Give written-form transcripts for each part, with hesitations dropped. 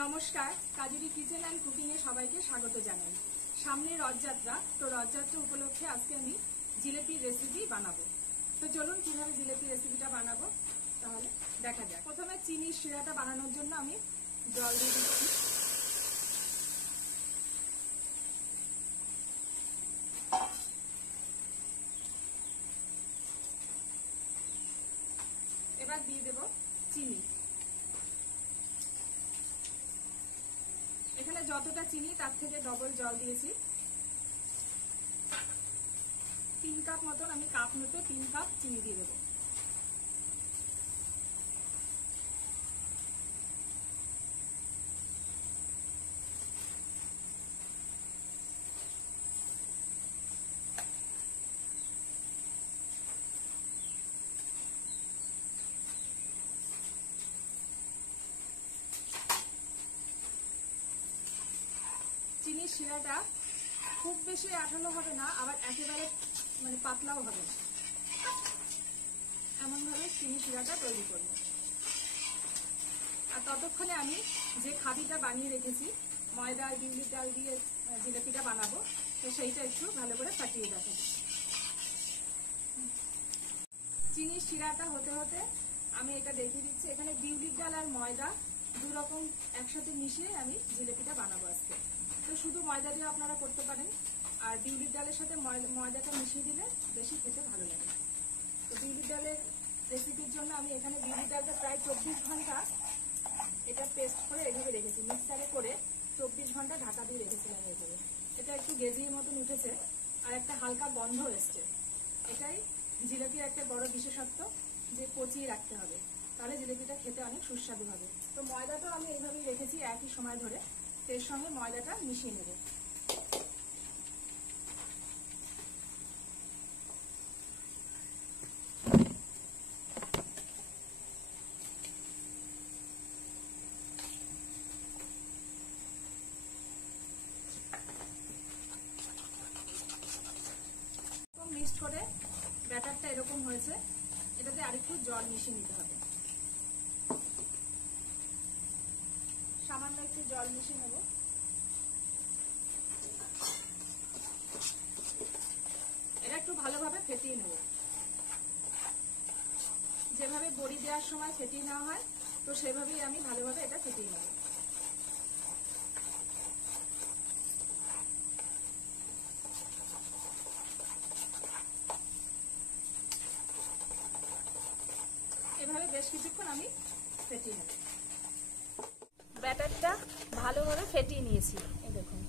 নমস্কার, কাজুরি kitchen and cooking এ সবাইকে স্বাগত জানাই। সামনে রথযাত্রা, তো রথযাত্রা উপলক্ষে আজকে আমি জিলেপির রেসিপি বানাবো। তো চলুন কিভাবে জিলেপি রেসিপিটা বানাবো তাহলে দেখা যাক। প্রথমে চিনির শিরাটা বানানোর জন্য আমি জল দিয়ে দিচ্ছি। এবার দিয়ে দেব চিনি। এখানে যতটা চিনি তার থেকে ডবল জল দিয়েছি। 3 কাপ মতন, আমি কাপ মতো 3 কাপ চিনি দিয়ে দেবো। চিনির শিরাটা খুব বেশি আঠালো হবে না, আবার একেবারে পাতলাও হবে না, এমনভাবে চিনির শিরাটা তৈরি করব। আর ততক্ষণে আমি যে খাবিটা বানিয়ে রেখেছি ময়দা আর বিউলির ডাল দিয়ে জিলেপিটা বানাবো, তো সেইটা একটু ভালো করে ফাটিয়ে দেখাবো। চিনির শিরাটা হতে হতে আমি এটা দেখিয়ে দিচ্ছি। এখানে বিউলির ডাল আর ময়দা দু রকম একসাথে মিশিয়ে আমি জিলেপিটা বানাবো আজকে। তো শুধু ময়দা দিয়ে আপনারা করতে পারেন, আর বিউলির ডালের সাথে ময়দাটা মিশিয়ে দিলে বেশি খেতে ভালো লাগে। তো বিউলির ডালের রেসিপির জন্য আমি এখানে বিউলির ডালটা প্রায় 24 ঘন্টা এটা পেস্ট করে এভাবে রেখেছি, মিক্সারে করে 24 ঘন্টা ঢাকা দিয়ে রেখেছিলাম এইভাবে। এটা একটু গেজির মতন উঠেছে আর একটা হালকা গন্ধ এসছে। এটাই জিলেপির একটা বড় বিশেষত্ব, যে পচিয়ে রাখতে হবে, তাহলে জিলেপিটা খেতে অনেক সুস্বাদু হবে। তো ময়দাটাও আমি এইভাবেই রেখেছি একই সময় ধরে। এর সঙ্গে ময়দাটা মিশিয়ে নেব। মিক্সড করে ব্যাটারটা এরকম হয়েছে, এটাতে আরেকটু জল মিশিয়ে নিতে হবে। সামান্য একটু জল মিশিয়ে নেব। এটা একটু ভালোভাবে ফেটিয়ে নেব, যেভাবে বড়ি দেওয়ার সময় ফেটিয়ে নেওয়া হয়, তো সেভাবেই আমি ভালোভাবে এটা ফেটিয়ে নেব। এভাবে বেশ কিছুক্ষণ আমি ফেটিয়ে নেব। ব্যাটারটা ভালোভাবে ফেটিয়ে নিয়েছি, এই দেখুন।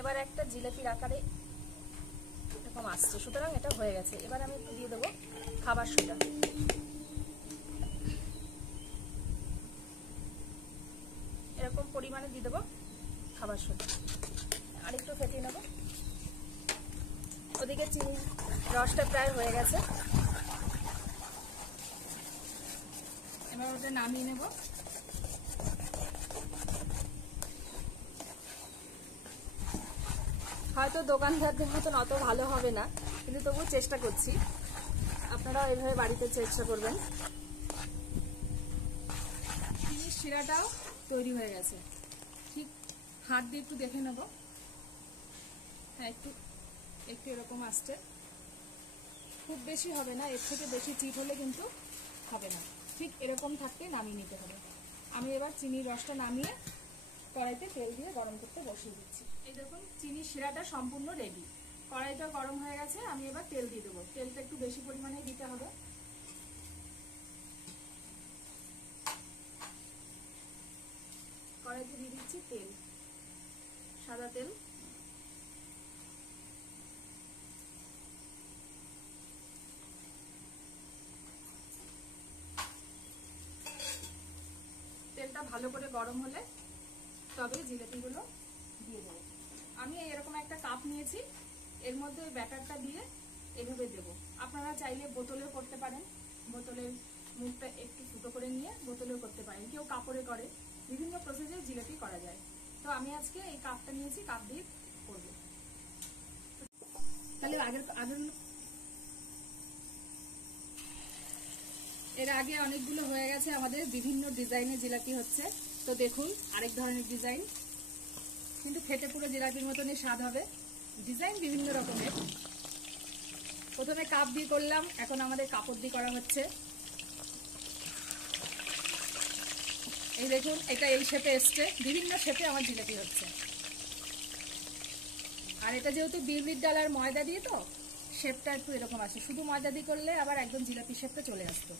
এবার একটা জিলেপির আকারে এরকম আসছে, সুতরাং এটা হয়ে গেছে। এবার আমি একটু দিয়ে দেবো খাবার সোডা। এরকম পরিমাণে দিয়ে দেবো খাবার সোডা। আরেকটু ফেটিয়ে নেব। ওদিকে চিনির রসটা প্রায় হয়ে গেছে, এবার ওটা নামিয়ে নেব। হয়তো দোকানদারদের মতন অত ভালো হবে না, কিন্তু তবুও চেষ্টা করছি। আপনারাও এভাবে বাড়িতে চেষ্টা করবেন। চিনির শিরাটাও তৈরি হয়ে গেছে। ঠিক হাত দিয়ে একটু দেখে নেব। হ্যাঁ, একটু একটু এরকম আসছে। খুব বেশি হবে না, এর থেকে বেশি চিট হলে কিন্তু হবে না। ঠিক এরকম থাকতে নামিয়ে নিতে হবে। আমি এবার চিনির রসটা নামিয়ে কড়াইতে তেল দিয়ে গরম করতে বসিয়ে দিচ্ছি। এই দেখুন, চিনির শিরাটা সম্পূর্ণ রেডি। কড়াইটা গরম হয়ে গেছে, আমি এবার তেল দিয়ে দেবো। তেলটা একটু বেশি পরিমাণে দিতে হবে। কড়াইতে দিয়ে দিচ্ছি তেল, সাদা তেল। তেলটা ভালো করে গরম হলে তবে জিলেপিগুলো দিয়ে দেবো। আমি এরকম একটা কাপ নিয়েছি, এর মধ্যে ওই ব্যাটারটা দিয়ে এভাবে দেবো। আপনারা চাইলে বোতলেও করতে পারেন, বোতলের মুখটা একটু ফুটো করে নিয়ে বোতলেও করতে পারেন, কেউ কাপড়ে করে, বিভিন্ন প্রসেসে জিলেপি করা যায়। তো আমি আজকে এই কাপটা নিয়েছি, কাপ দিয়ে করবো। তাহলে এর আগে অনেকগুলো হয়ে গেছে, আমাদের বিভিন্ন ডিজাইনের জিলাপি হচ্ছে। তো দেখুন আরেক ধরনের ডিজাইন, কিন্তু খেতে পুরো জিলাপির মতনই স্বাদ হবে। ডিজাইন বিভিন্ন রকমের। প্রথমে কাপ দিয়ে করলাম, এখন আমাদের কাপড় দিয়ে করা হচ্ছে। এই দেখুন, এটা এই শেপে এসছে, বিভিন্ন শেপে আমার জিলাপি হচ্ছে। আর এটা যেহেতু বিউলির ডাল আর ময়দা দিয়ে, তো শেপটা একটু এরকম আসে। শুধু ময়দা দিয়ে করলে আবার একদম জিলাপি শেপটা চলে আসতো।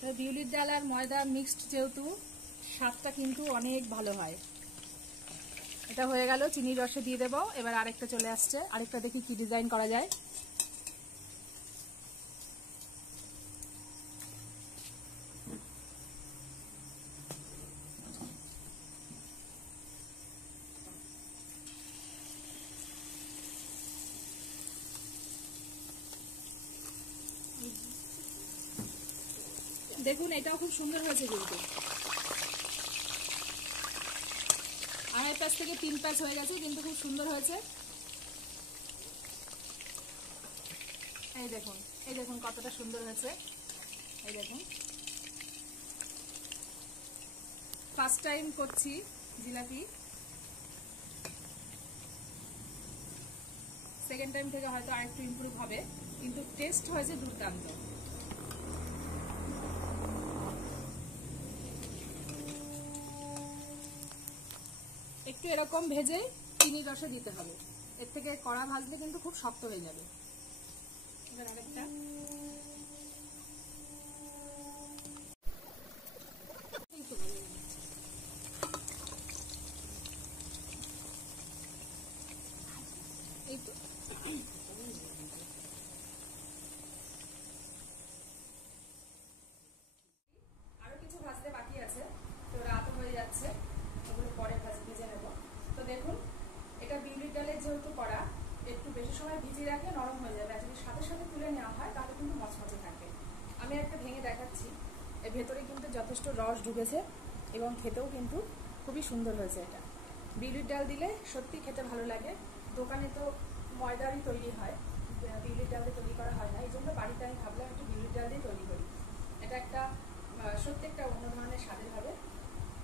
তো বিউলির ডাল আর ময়দা মিক্সড যেহেতু, স্বাদটা কিন্তু অনেক ভালো হয়। এটা হয়ে গেল, চিনির রসে দিয়ে দেবো। এবার আরেকটা চলে আসছে, আরেকটা দেখি কি ডিজাইন করা যায়। দেখুন এটাও খুব সুন্দর হয়েছে, কিন্তু আড়াই প্যাচ থেকে 3 প্যাচ হয়ে গেছে, কিন্তু খুব সুন্দর হয়েছে। এই দেখুন, এই দেখুন কতটা সুন্দর হয়েছে। এই দেখুন, ফার্স্ট টাইম করছি জিলাপি, সেকেন্ড টাইম থেকে হয়তো আরেকটু ইমপ্রুভ হবে, কিন্তু টেস্ট হয়েছে দুর্দান্ত। একটু এরকম ভেজে চিনির রসে দিতে হবে, এর থেকে কড়া ভাজলে কিন্তু খুব শক্ত হয়ে যাবে। এবার আরেকটা, এই তো আরো কিছু ভাজতে বাকি আছে, তো রাত হয়ে যাচ্ছে, ওগুলো পরে ভেজে নেব। তো দেখুন, এটা বিউলির ডালের যেহেতু করা, একটু বেশি সময় ভিজিয়ে রাখলে নরম হয়ে যাবে। আর যদি সাথে সাথে তুলে নেওয়া হয় তাহলে কিন্তু মচমচে থাকবে। আমি একটা ভেঙে দেখাচ্ছি। এর ভেতরে কিন্তু যথেষ্ট রস ঢুকেছে এবং খেতেও কিন্তু খুবই সুন্দর হয়েছে। এটা বিউলির ডাল দিলে সত্যি খেতে ভালো লাগে। দোকানে তো ময়দারই তৈরি হয়, বিউলির ডাল দিয়ে তৈরি করা হয় না। এই জন্য বাড়িতে আমি ভাবলাম একটু বিউলির ডাল দিয়ে তৈরি করি। এটা একটা সত্যি একটা অন্য ধরনের স্বাদের হবে।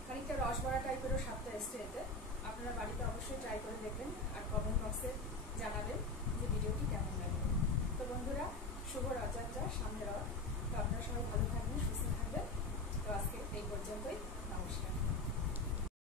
খানিকটা রসবড়া টাইপেরও স্বাদটা এসছে এতে। আপনারা বাড়িতে অবশ্যই ট্রাই করে দেখবেন আর কমেন্ট বক্সে জানাবেন যে ভিডিওটি কেমন লাগবে। তো বন্ধুরা, শুভ রথযাত্রা, সামনে রথ।